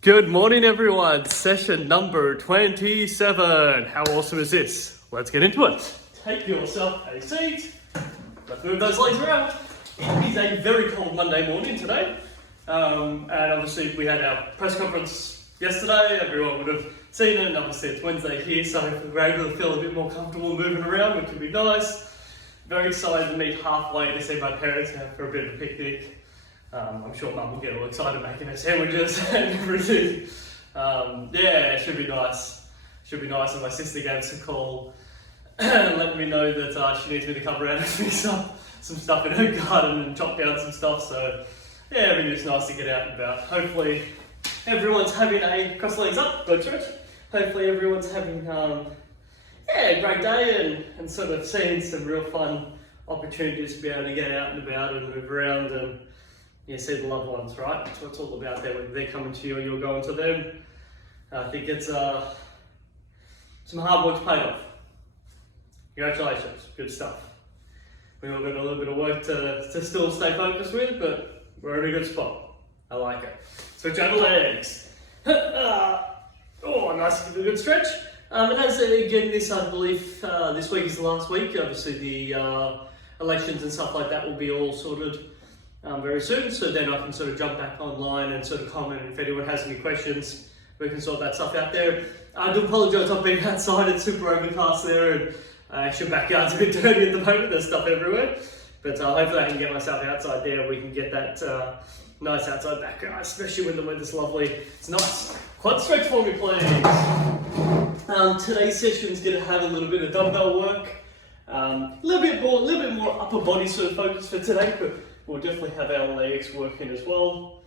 Good morning, everyone. Session number 27. How awesome is this? Let's get into it. Take yourself a seat. Let's move those legs around. It is a very cold Monday morning today. And obviously we had our press conference yesterday. Everyone would have seen it. And obviously it's Wednesday here, so we're able to feel a bit more comfortable moving around, which would be nice. Very excited to meet halfway to see my parents out for a bit of a picnic. I'm sure Mum will get all excited making her sandwiches and everything. Yeah, it should be nice. Should be nice. And my sister gave us a call and let me know that she needs me to come around and fix up some stuff in her garden and chop down some stuff. So yeah, I mean, it's nice to get out and about. Hopefully everyone's having a cross legs up, Glute Stretch. Hopefully everyone's having a great day and sort of seeing some real fun opportunities to be able to get out and about and move around and see the loved ones, right? That's what it's all about there. Whether they're coming to you or you're going to them. I think it's some hard work's paid off. Congratulations, good stuff. We've all got a little bit of work to still stay focused with, but we're in a good spot. I like it. Switch over legs. Oh, nice to give it a good stretch. And as again, I believe this week is the last week. Obviously the elections and stuff like that will be all sorted very soon, so then I can sort of jump back online and sort of comment. If anyone has any questions, we can sort that stuff out there. I do apologise, I've been outside, it's super overcast there, and actually backyard's a bit dirty at the moment, there's stuff everywhere. But hopefully I can get myself outside there and we can get that nice outside background, especially when the weather's lovely. It's nice. Quad stretch for me, please. Today's session's going to have a little bit of dumbbell work, a little bit more upper body sort of focus for today, but we'll definitely have our legs working as well.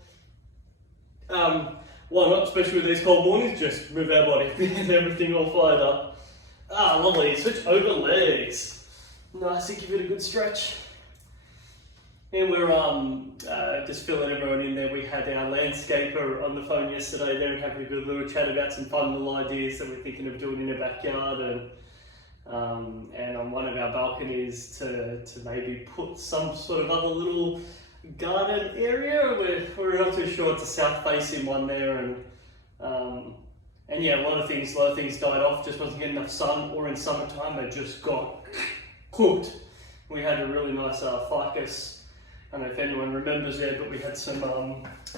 Why not, especially with these cold mornings, just move our body and everything all fired up. Lovely, switch over legs. Nice to give it a good stretch. And we're just filling everyone in there. We had our landscaper on the phone yesterday there and having a good little chat about some fun little ideas that we're thinking of doing in the backyard. And on one of our balconies to maybe put some sort of other little garden area. We're not too sure. It's a south facing one there, and yeah, a lot of things died off. Just wasn't getting enough sun, or in summertime they just got cooked. We had a really nice ficus. I don't know if anyone remembers there, but we had some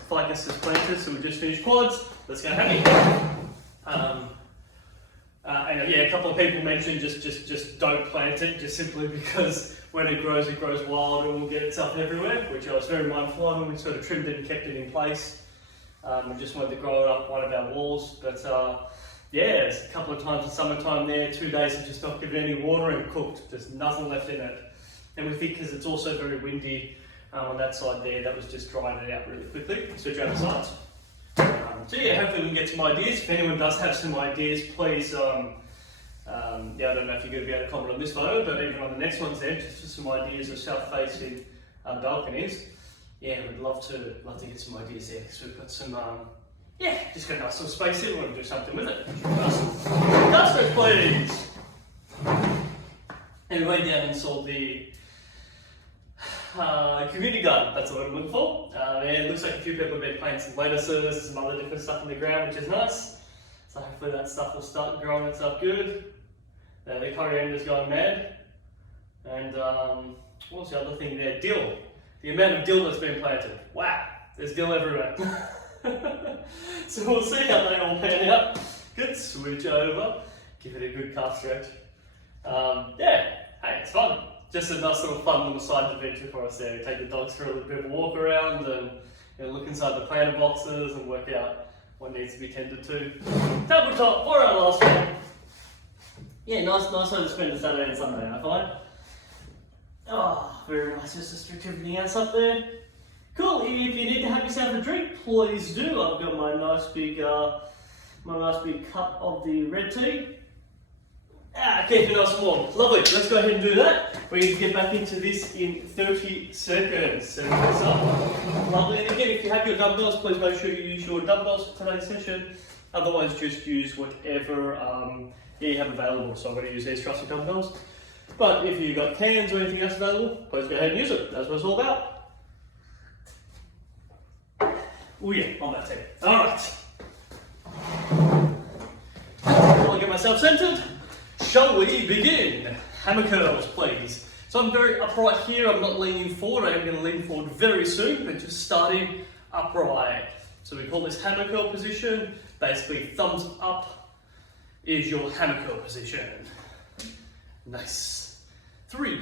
ficuses planted, so we just finished quads. Let's go happy. And yeah, a couple of people mentioned just don't plant it, just simply because when it grows wild and will get itself everywhere, which I was very mindful of, and we sort of trimmed it and kept it in place. We just wanted to grow it up one of our walls, but yeah, it's a couple of times in summertime there, 2 days of just not giving any water and cooked, there's nothing left in it. And we think because it's also very windy on that side there, that was just drying it out really quickly. Switch over sides. So yeah, hopefully we can get some ideas. If anyone does have some ideas, please, yeah, I don't know if you're going to be able to comment on this photo, but even on the next ones there, just for some ideas of south-facing balconies. Yeah, we'd love to get some ideas there, because we've got some, just got a nice little space here, we want to do something with it. That's it, please! And we went down and saw the community garden, that's what I'm looking for. And it looks like a few people have been planting some lettuces, some other different stuff in the ground, which is nice. So hopefully that stuff will start growing itself good. The coriander's going mad. And what was the other thing there? Dill. The amount of dill that's been planted. Wow, there's dill everywhere. So we'll see how they all pan out. Good, switch over. Give it a good calf stretch. Yeah, hey, it's fun. Just a nice little fun little side adventure for us there. Take the dogs for a little bit of a walk around and look inside the planter boxes and work out what needs to be tended to. Tabletop for our last one. Yeah, nice way to spend a Saturday and Sunday, I find. Oh, very nice just to stretch everything else up there. Cool, if you need to have yourself a drink, please do. I've got my nice big cup of the red tea. Keep it nice and warm. Lovely, let's go ahead and do that. We're going to get back into this in 30 seconds. So lovely, and again, if you have your dumbbells, please make sure you use your dumbbells for today's session. Otherwise, just use whatever you have available. So I'm going to use these trusty dumbbells. But if you've got cans or anything else available, please go ahead and use it. That's what it's all about. Oh yeah, on that table. Alright. myself centered. Shall we begin? Hammer curls, please. So I'm very upright here. I'm not leaning forward. I am going to lean forward very soon, but just starting upright. So we call this hammer curl position. Basically, thumbs up is your hammer curl position. Nice. 3,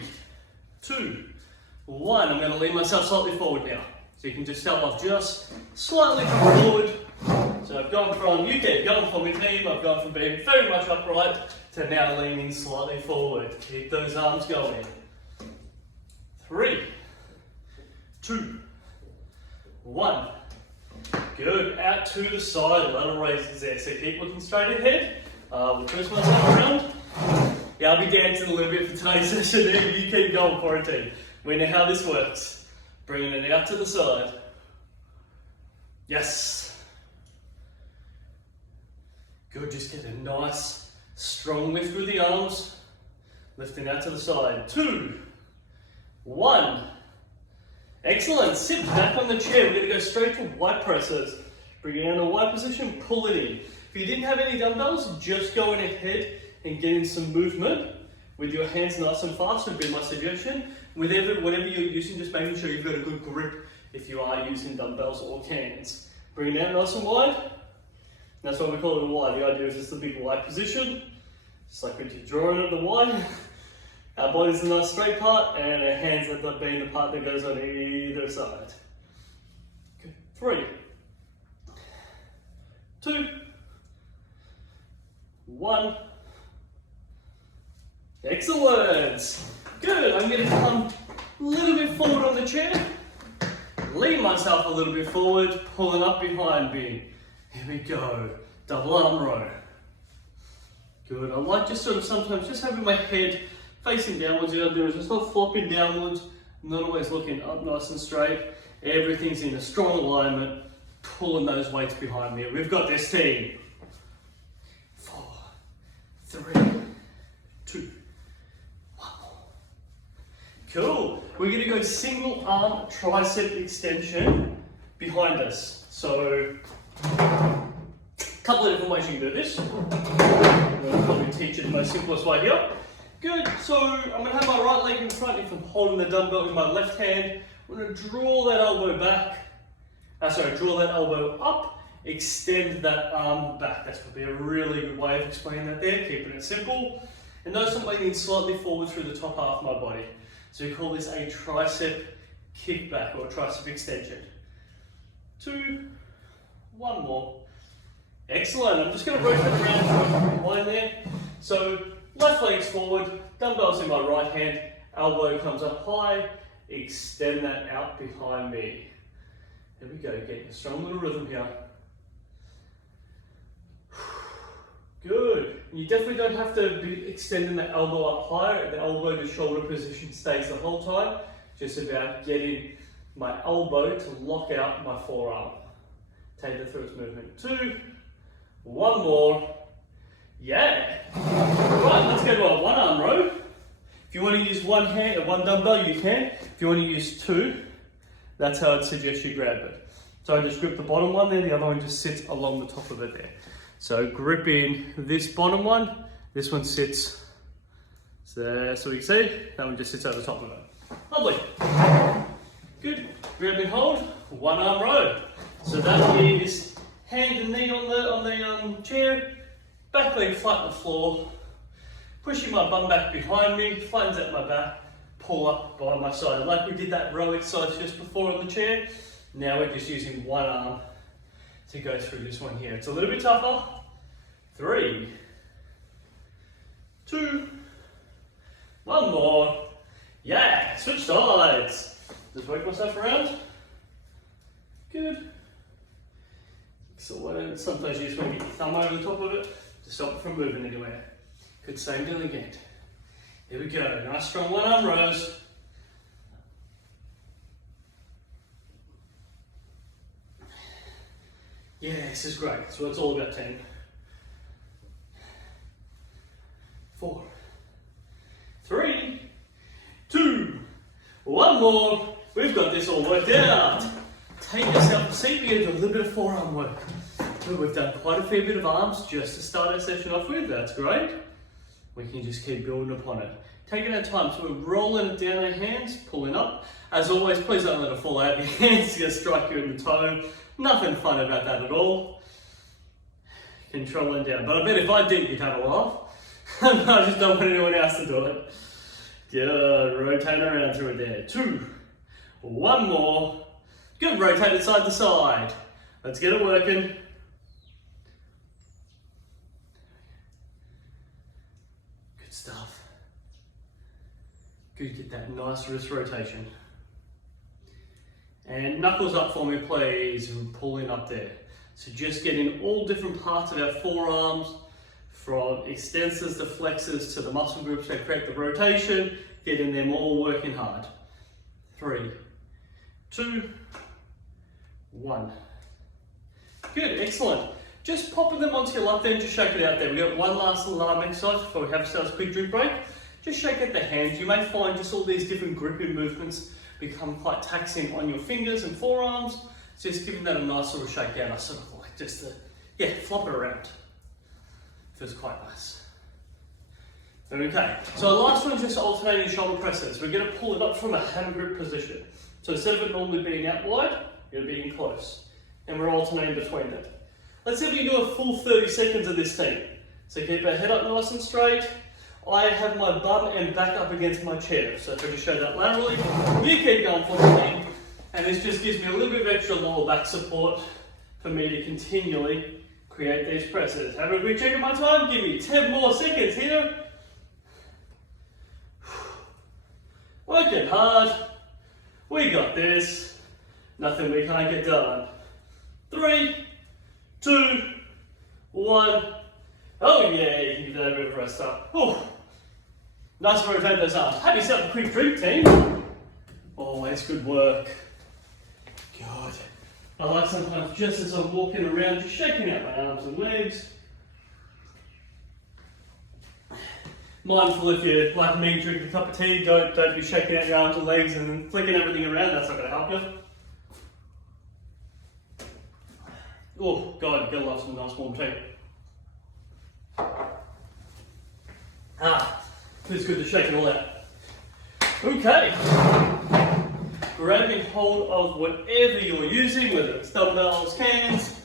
2, 1. I'm going to lean myself slightly forward now. So you can just start off just slightly forward. So I've gone from, you keep going for me team, I've gone from being very much upright to now leaning slightly forward. Keep those arms going. 3, 2, 1. Good, out to the side, lateral raises there. So keep looking straight ahead. We'll twist myself around. Yeah, I'll be dancing a little bit for today's session there, but you keep going for it team. We know how this works. Bringing it out to the side. Yes. Good, just get a nice strong lift with the arms. Lifting out to the side. 2, 1. Excellent. Sit back on the chair. We're going to go straight to wide presses. Bring it down to wide position, pull it in. If you didn't have any dumbbells, just going ahead and getting some movement with your hands nice and fast would be my suggestion. Whatever you're using, just making sure you've got a good grip if you are using dumbbells or cans. Bring it out nice and wide. That's why we call it a wide. The idea is it's the big wide position. Just like when you're drawing it the wide. Our body's the nice straight part, and our hands end up being the part that goes on either side. Okay. 3, 2, 1. Excellent. Good. I'm going to come a little bit forward on the chair. Lean myself a little bit forward, pulling up behind me. Here we go. Double arm row. Good. I like just sort of sometimes just having my head facing downwards. The idea is just not flopping downwards, not always looking up nice and straight. Everything's in a strong alignment, pulling those weights behind me. We've got this team. 4, 3, 2, 1. Cool. We're going to go single arm tricep extension behind us. So, a couple of different ways you can do this. I'll probably teach it the most simplest way here. Good, so I'm going to have my right leg in front. If I'm holding the dumbbell in my left hand, I'm going to draw that elbow back. Draw that elbow up, extend that arm back. That's probably a really good way of explaining that there, keeping it simple. And notice I'm leaning slightly forward through the top half of my body. So we call this a tricep kickback or tricep extension. 2, 1 more. Excellent. I'm just going to rotate around behind there. So left leg's forward, dumbbells in my right hand, elbow comes up high, extend that out behind me. There we go, getting a strong little rhythm here. Good. You definitely don't have to be extending the elbow up higher. The elbow to shoulder position stays the whole time. Just about getting my elbow to lock out my forearm. Take it through its movement. 2, 1 more. Yeah. Right, let's go to our one arm row. If you want to use one hand or one dumbbell, you can. If you want to use 2, that's how I'd suggest you grab it. So I just grip the bottom one there, the other one just sits along the top of it there. So gripping this bottom one, this one sits, so you can see, that one just sits over the top of it. Lovely. Good. Grab and hold, one arm row. So that is hand and knee on the chair, back leg flat on the floor, pushing my bum back behind me, flattens out my back, pull up by my side. Like we did that row exercise just before on the chair, now we're just using one arm to go through this one here. It's a little bit tougher. 3, 2, 1 more. Yeah, switch sides. Just work myself around. Good. Excellent. Sometimes you just want to get your thumb over the top of it to stop it from moving anywhere. Good, same deal again. Here we go. Nice strong one arm rows. Yeah, this is great. That's what it's all about, team. 4, 3, 2, 1 more. We've got this all worked out. Take yourself a seat. We're going to do a little bit of forearm work. Good, we've done quite a fair bit of arms just to start our session off with. That's great. We can just keep building upon it. Taking our time, so we're rolling it down our hands, pulling up. As always, please don't let it fall out of your hands. It's going to strike you in the toe. Nothing fun about that at all. Controlling down. But I bet if I did, you'd have a laugh. I just don't want anyone else to do it. Good, rotate around through it there. 2, 1 more. Good, rotate it side to side. Let's get it working. Good stuff. Good, get that nice wrist rotation. And knuckles up for me, please, and pulling up there. So just getting all different parts of our forearms, from extensors to flexors to the muscle groups that create the rotation, getting them all working hard. 3, 2, 1. Good, excellent. Just popping them onto your lap then, just shake it out there. We've got one last little arm exercise before we have ourselves a quick drink break. Just shake out the hands. You may find just all these different gripping movements become quite taxing on your fingers and forearms. Just giving that a nice little shake out. I sort of like just to, flop it around. Feels quite nice. Okay, so the last one is just alternating shoulder presses. We're going to pull it up from a hammer grip position. So instead of it normally being out wide, you're going to be in close. And we're alternating between that. Let's see if we can do a full 30 seconds of this team. So keep our head up nice and straight. I have my bum and back up against my chair. So if I just show that laterally, you keep going for the team. And this just gives me a little bit of extra lower back support for me to continually create these presses. Have a quick check of my time. Give me 10 more seconds here. Working hard. We got this. Nothing we can't get done. 3, 2, 1. Oh yeah, you can give that a bit of a rest up. Oh, nice to rotate those arms. Have yourself a quick drink, team. Always good work. God. I like sometimes just as I'm walking around, just shaking out my arms and legs. Mindful if you're like me, drinking a cup of tea, don't be shaking out your arms and legs and flicking everything around, that's not going to help you. Oh God, you've got to love some nice warm tea. Feels good to shake it all out. Okay. Grabbing hold of whatever you're using, whether it's dumbbells, cans.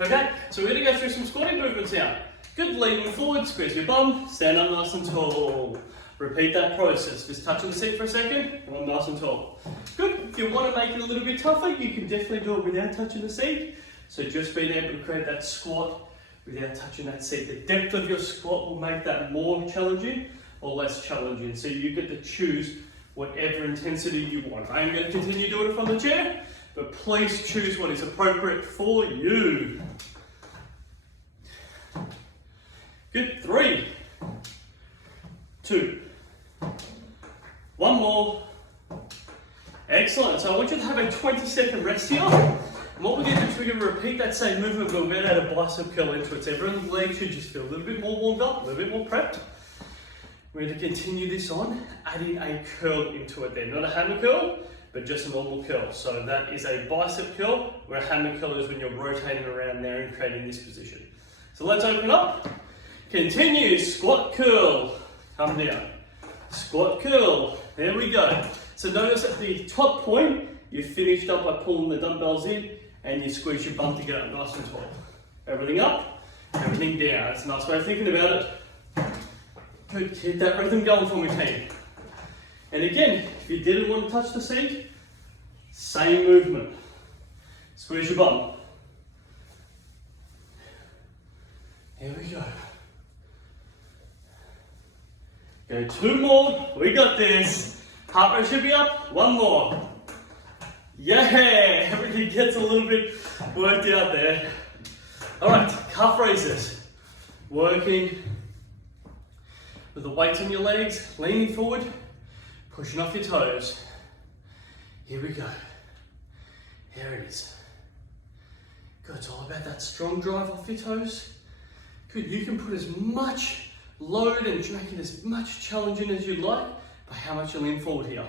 Okay, so we're going to go through some squatting movements now. Good, leaning forward, squeeze your bum, stand up nice and tall. Repeat that process. Just touching the seat for a second, and nice and tall. Good, if you want to make it a little bit tougher, you can definitely do it without touching the seat. So just being able to create that squat without touching that seat. The depth of your squat will make that more challenging or less challenging. So you get to choose whatever intensity you want. I'm going to continue doing it from the chair, but please choose what is appropriate for you. Good, 3, 2, 1 more. Excellent, so I want you to have a 20-second rest here. And what we're going to do is we're going to repeat that same movement, but we're going to add a bicep curl into it. So everyone's legs should just feel a little bit more warmed up, a little bit more prepped. We're going to continue this on, adding a curl into it there. Not a hammer curl, but just a normal curl. So that is a bicep curl, where a hammer curl is when you're rotating around there and creating this position. So let's open up. Continue, squat curl. Come down. Squat curl. There we go. So notice at the top point, you finished up by pulling the dumbbells in and you squeeze your bum to get up nice and tall. Everything up, everything down. That's a nice way of thinking about it. Good, keep that rhythm going for me, team. And again, if you didn't want to touch the seat, same movement. Squeeze your bum. Here we go. Go 2 more, we got this. Heart rate should be up, 1 more. Yeah, everything gets a little bit worked out there. All right, calf raises. Working with the weights on your legs, leaning forward, pushing off your toes. Here we go. Here it is. Good, it's all about that strong drive off your toes. Good, you can put as much load and make it as much challenging as you like by how much you lean forward here.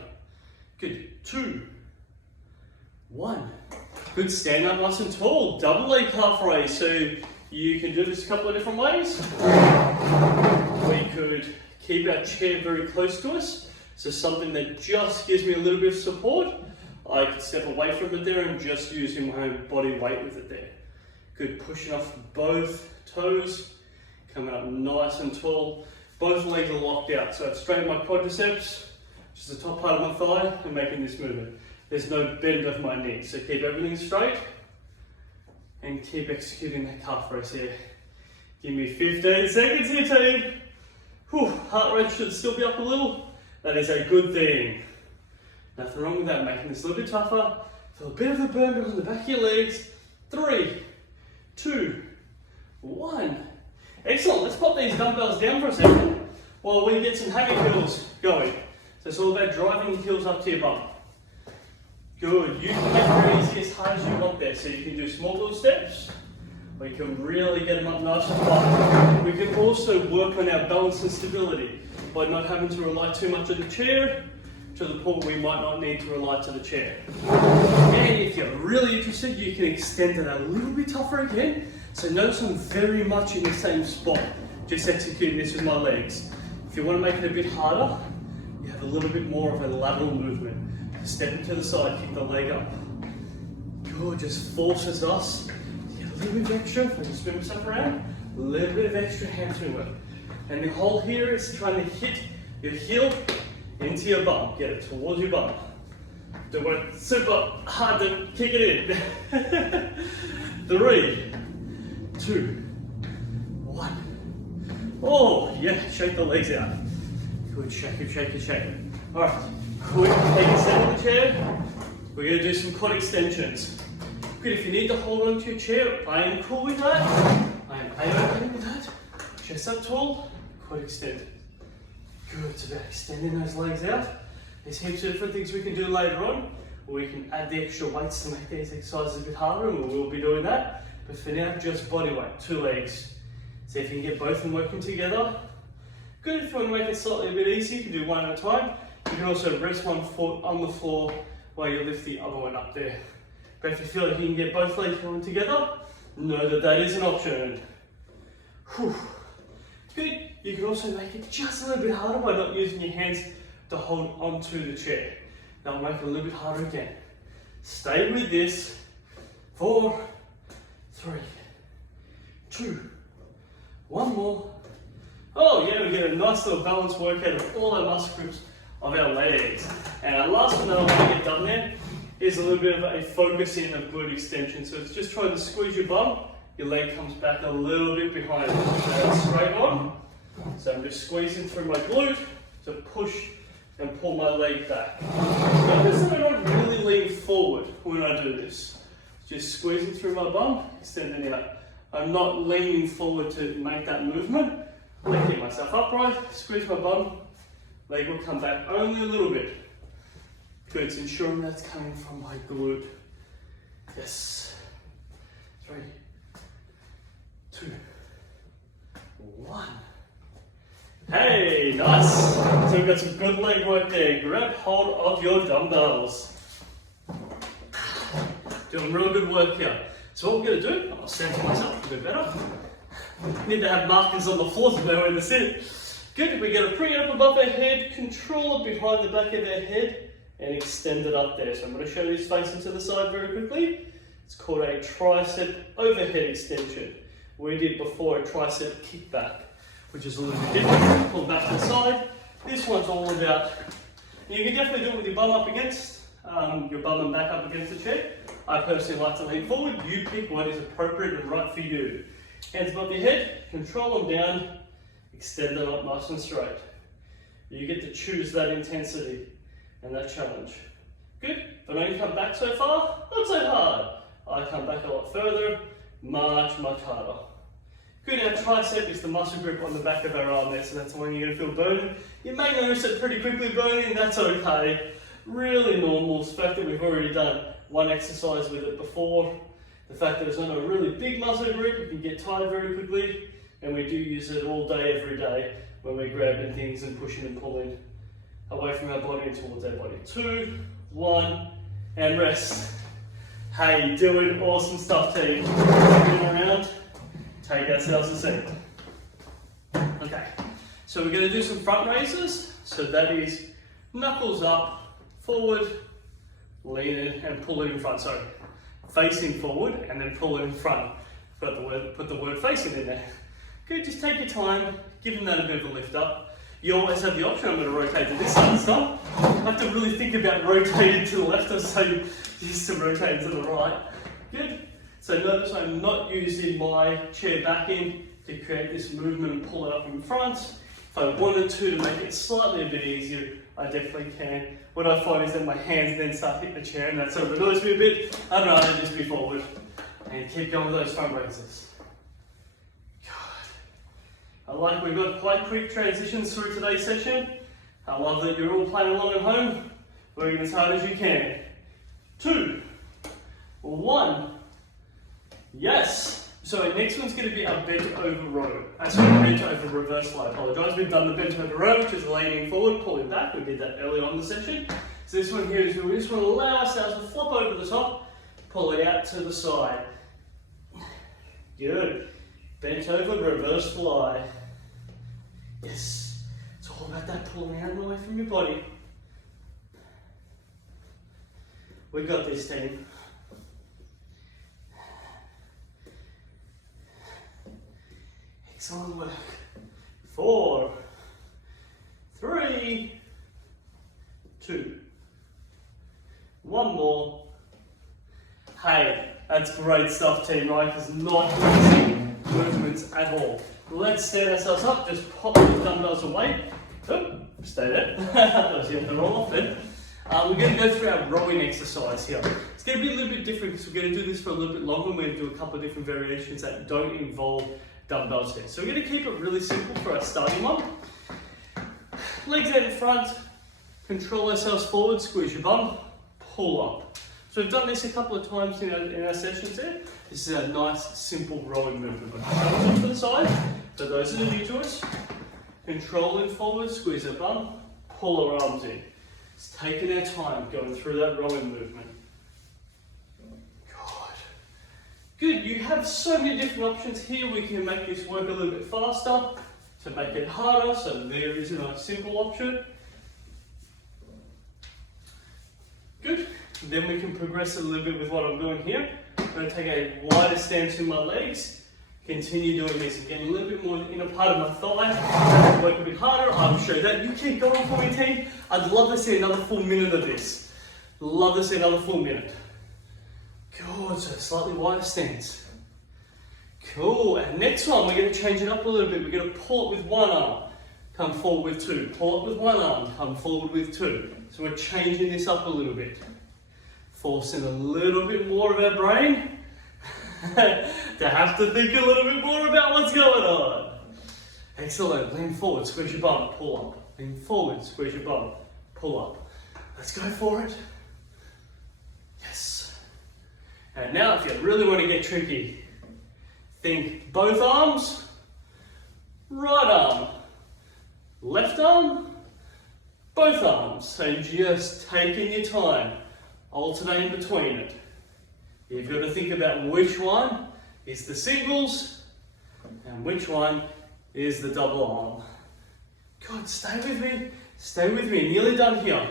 Good, 2, 1. Good, stand up nice and tall. Double leg calf raise. So you can do this a couple of different ways. We could keep our chair very close to us. So something that just gives me a little bit of support. I could step away from it there and just using my own body weight with it there. Good, pushing off both toes, coming up nice and tall. Both legs are locked out, so I've straightened my quadriceps, just the top part of my thigh, and making this movement. There's no bend of my knee, so keep everything straight and keep executing that calf raise here. Give me 15 seconds here, team. Whew, heart rate should still be up a little. That is a good thing. Nothing wrong with that, making this a little bit tougher. Feel a bit of a burn on the back of your legs. 3, 2, 1. Excellent, let's pop these dumbbells down for a second while we get some hammy curls going. So it's all about driving your heels up to your bum. Good, you can make it very easy as hard as you want there. So you can do small little steps, or you can really get them up nice and high. We can also work on our balance and stability by not having to rely too much on the chair to the point we might not need to rely to the chair. And if you're really interested, you can extend it a little bit tougher again. So notice I'm very much in the same spot, just executing this with my legs. If you want to make it a bit harder, you have a little bit more of a lateral movement. Step it to the side, kick the leg up. Good, just forces us to get a little bit of extra. If I can spin myself around, a little bit of extra hamstring work. And the whole here is trying to hit your heel into your bum, get it towards your bum. Don't work super hard to kick it in. 3, 2, 1. Oh, yeah, shake the legs out. Good, shake it, shake it, shake it. All right, quick, take a step on the chair. We're gonna do some quad extensions. Good, if you need to hold on to your chair, I am cool with that. I am A-OK with that. Chest up tall, quad extend. Good, it's about extending those legs out. There's heaps of different things we can do later on. We can add the extra weights to make these exercises a bit harder, and we will be doing that. But for now, just body weight, 2 legs. See if you can get both of them working together. Good, if you want to make it slightly a bit easier, you can do one at a time. You can also rest one foot on the floor while you lift the other one up there. But if you feel like you can get both legs going together, know that that is an option. Whew. Good, you can also make it just a little bit harder by not using your hands to hold onto the chair. That'll make it a little bit harder again. Stay with this. 4, 3, 2, 1 more. Oh yeah, we get a nice little balance workout of all our muscle groups of our legs. And our last one that I want to get done there is a little bit of a focusing of glute extension. So it's just trying to squeeze your bum, your leg comes back a little bit behind it. So straight on. So I'm just squeezing through my glute to push and pull my leg back. Notice that I don't really lean forward when I do this. Just squeezing through my bum, extending out. I'm not leaning forward to make that movement. I keep myself upright, squeeze my bum, leg will come back only a little bit. Good, it's ensuring that's coming from my glute. Yes. 3, 2, 1. Hey, nice. So we've got some good leg work there. Grab hold of your dumbbells. Doing real good work here. So what we're going to do, I'll stand for myself a bit better. Need to have markers on the floor to know where to sit. Good, we're going to bring it up above our head, control it behind the back of our head, and extend it up there. So I'm going to show you this facing to the side very quickly. It's called a tricep overhead extension. We did before a tricep kickback, which is a little bit different. Pull back to the side. This one's all about, you can definitely do it with your bum up against, your bum and back up against the chair. I personally like to lean forward. You pick what is appropriate and right for you. Hands above your head, control them down, extend them up nice and straight. You get to choose that intensity and that challenge. Good, but when you come back so far, not so hard. I come back a lot further, much harder. Good, our tricep is the muscle group on the back of our arm there, so that's the one you're going to feel burning. You may notice it pretty quickly burning, that's okay. Really normal, it's the fact that we've already done one exercise with it before. The fact that it's not a really big muscle group, you can get tired very quickly, and we do use it all day, every day, when we're grabbing things and pushing and pulling away from our body and towards our body. 2, 1, and rest. Hey, doing awesome stuff, team. Moving around, take ourselves a seat. Okay, so we're going to do some front raises. So that is knuckles up, forward, lean in and pull it in front. Sorry, facing forward and then pull it in front. Put the word facing in there. Good, just take your time, giving that a bit of a lift up. You always have the option, I'm going to rotate to this side and stuff. I have to really think about rotating to the left, I'm so used to rotating to the right. Good. So notice I'm not using my chair back in to create this movement and pull it up in front. If I wanted to make it slightly a bit easier, I definitely can. What I find is that my hands then start hitting the chair and that sort of annoys me a bit. I'd rather just be forward and keep going with those front raises. I like we've got quite quick transitions through today's session. I love that you're all playing along at home, working as hard as you can. 2, 1, yes. So our next one's going to be our bent over row. Bent over reversal, I apologise. We've done the bent over row, which is leaning forward, pulling back. We did that earlier on in the session. So this one here is we just want to allow ourselves to flop over the top, pull it out to the side. Good. Bent over, reverse fly. Yes. It's all about that pulling out and away from your body. We got this, team. Excellent work. 4, 3, 2. One more. Hey, that's great stuff, team, right? Because not easy movements at all. Let's stand ourselves up, just pop the dumbbells away. Oh, stay there. Otherwise you have to roll off then. We're going to go through our rowing exercise here. It's going to be a little bit different because we're going to do this for a little bit longer. We're going to do a couple of different variations that don't involve dumbbells here. So we're going to keep it really simple for our starting one. Legs out in front, control ourselves forward, squeeze your bum, pull up. So we've done this a couple of times in our sessions there. This is a nice, simple rowing movement. Arms to the side. For those that are new to us, controlling forward, squeeze our bum, pull our arms in. It's taking our time going through that rowing movement. Good. You have so many different options here. We can make this work a little bit faster to make it harder. So there is a nice simple option. Good. Then we can progress a little bit with what I'm doing here. I'm going to take a wider stance in my legs. Continue doing this. Again, a little bit more in the inner part of my thigh. Work a bit harder. I'll show that. You keep going for me, team. I'd love to see another full minute of this. Love to see another full minute. Good. So slightly wider stance. Cool. And next one, we're going to change it up a little bit. We're going to pull it with one arm. Come forward with 2. Pull it with one arm. Come forward with 2. So we're changing this up a little bit. Forcing a little bit more of our brain to have to think a little bit more about what's going on. Excellent. Lean forward, squeeze your bum, pull up. Lean forward, squeeze your bum, pull up. Let's go for it. Yes. And now if you really want to get tricky, think both arms, right arm, left arm, both arms. And just taking your time, alternating between it. You've got to think about which one is the singles and which one is the double arm. God, stay with me. Stay with me. Nearly done here.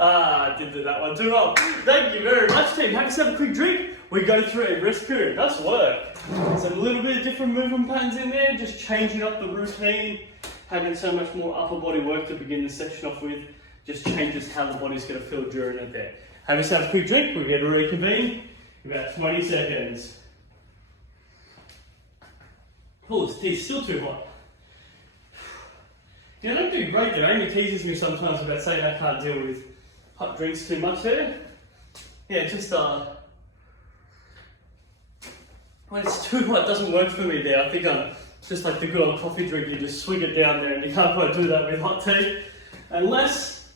I did do that one too well. Thank you very much, team. Have yourself a quick drink. We go through a rest period. Nice work. So a little bit of different movement patterns in there, just changing up the routine, having so much more upper body work to begin the session off with, just changes how the body's going to feel during it there. Have yourself a quick drink. We're going to reconvene in about 20 seconds. Oh, this tea's still too hot. Yeah, I don't do great there. Amy teases me sometimes about saying I can't deal with hot drinks too much there. Yeah, just when it's too hot, it doesn't work for me there. I think I'm just like the good old coffee drink, you just swig it down there and you can't quite do that with hot tea. Unless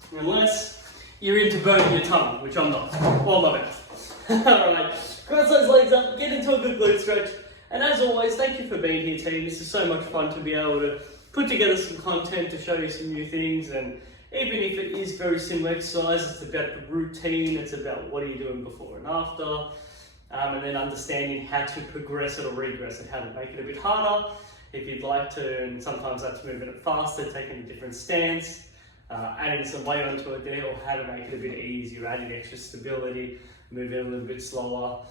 you're into burning your tongue, which I'm not. Well, my bad. Alright, cross those legs up, get into a good glute stretch. And as always, thank you for being here, team. This is so much fun to be able to put together some content to show you some new things, and even if it is very similar exercise, it's about the routine, it's about what are you doing before and after, and then understanding how to progress it or regress it, how to make it a bit harder if you'd like to, and sometimes that's moving it faster, taking a different stance, adding some weight onto it there, or how to make it a bit easier, adding extra stability, moving a little bit slower,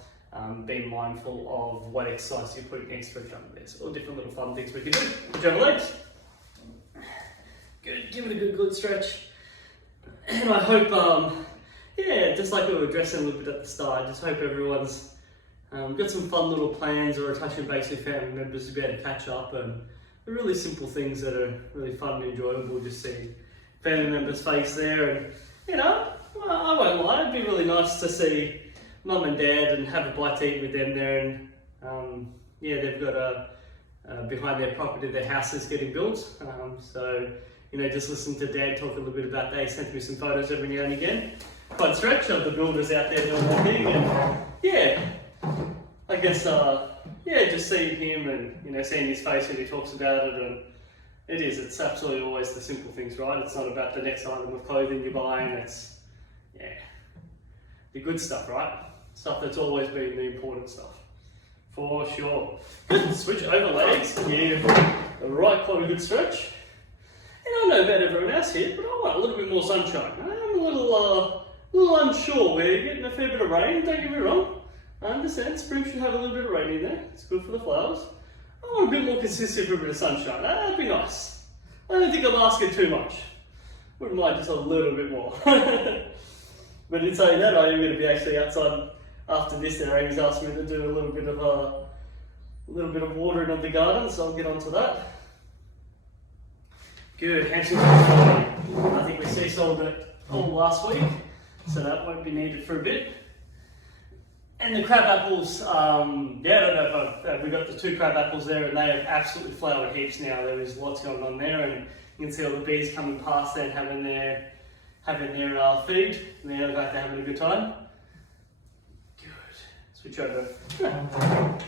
being mindful of what exercise you're putting next to each other. There's all different little fun things we can do. Whichever legs. Good, give it a good glute stretch. And I hope, yeah, just like we were addressing a little bit at the start, I just hope everyone's got some fun little plans or a touching base with family members to be able to catch up, and the really simple things that are really fun and enjoyable. Just see family members' face there, and you know, I won't lie, it'd be really nice to see mum and dad and have a bite to eat with them there. And yeah, they've got behind their property, their house is getting built, so you know, just listen to dad talk a little bit about that. He sends me some photos every now and again. Quite a stretch of the builders out there doing their thing, and yeah, I guess yeah, just seeing him and you know, seeing his face when he talks about it, and it's absolutely always the simple things, right? It's not about the next item of clothing you're buying, it's yeah, the good stuff, right? Stuff that's always been the important stuff, for sure. Good, switch over legs, give the right quad a good stretch. And I don't know about everyone else here, but I want a little bit more sunshine. I'm a little unsure. We're getting a fair bit of rain, don't get me wrong. I understand spring should have a little bit of rain in there. It's good for the flowers. I want a bit more consistent for a bit of sunshine. That'd be nice. I don't think I'm asking too much. Wouldn't mind just a little bit more. But in saying that, I am going to be actually outside after this, and Amy's asked me to do a little bit of watering of the garden, so I'll get onto that. Good, hamstrings. I think we seesawed it all last week, so that won't be needed for a bit. And the crab apples, yeah, I don't know if we got the 2 crab apples there, and they have absolutely flowered heaps now. There is lots going on there, and you can see all the bees coming past there and having their feed, and they're having a good time. Good. Switch over.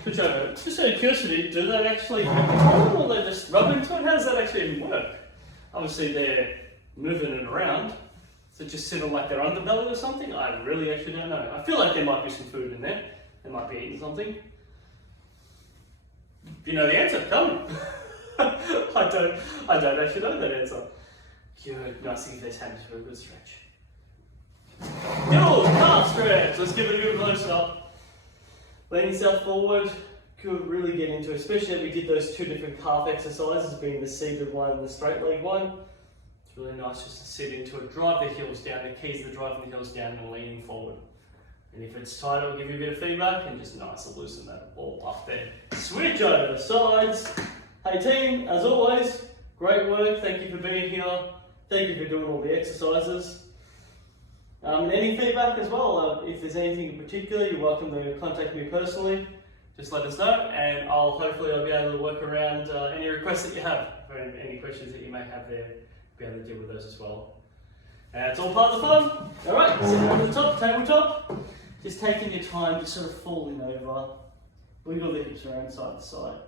Switch over. Just out of curiosity, do they actually hold, or they just rub into it? How does that actually even work? Obviously they're moving it around. So just sit on like their underbelly or something? I really actually don't know. I feel like there might be some food in there. They might be eating something. If you know the answer, tell me. I don't actually know that answer. Good, nice to give those hands for a good stretch. Good calf stretch. Let's give it a good close up. Lean yourself forward. Good, really get into it, especially if we did those 2 different calf exercises, being the seated one and the straight leg one. It's really nice just to sit into it, drive the heels down. The keys to driving the heels down and leaning forward. And if it's tight, I'll give you a bit of feedback and just nice to loosen that all up there. Switch over the sides. Hey team, as always, great work. Thank you for being here. Thank you for doing all the exercises. Any feedback as well, if there's anything in particular, you're welcome to contact me personally. Just let us know, and hopefully I'll be able to work around any requests that you have, or any questions that you may have there, be able to deal with those as well. It's all part of the fun. All right, sitting on the top, tabletop, just taking your time, just sort of falling over, wiggle the hips around side to side.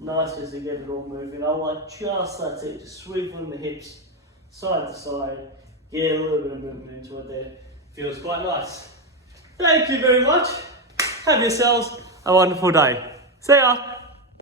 Nice just to get it all moving. I like just that's it, just swiveling the hips side to side. Get a little bit of movement into it there. Feels quite nice. Thank you very much. Have yourselves a wonderful day. See ya.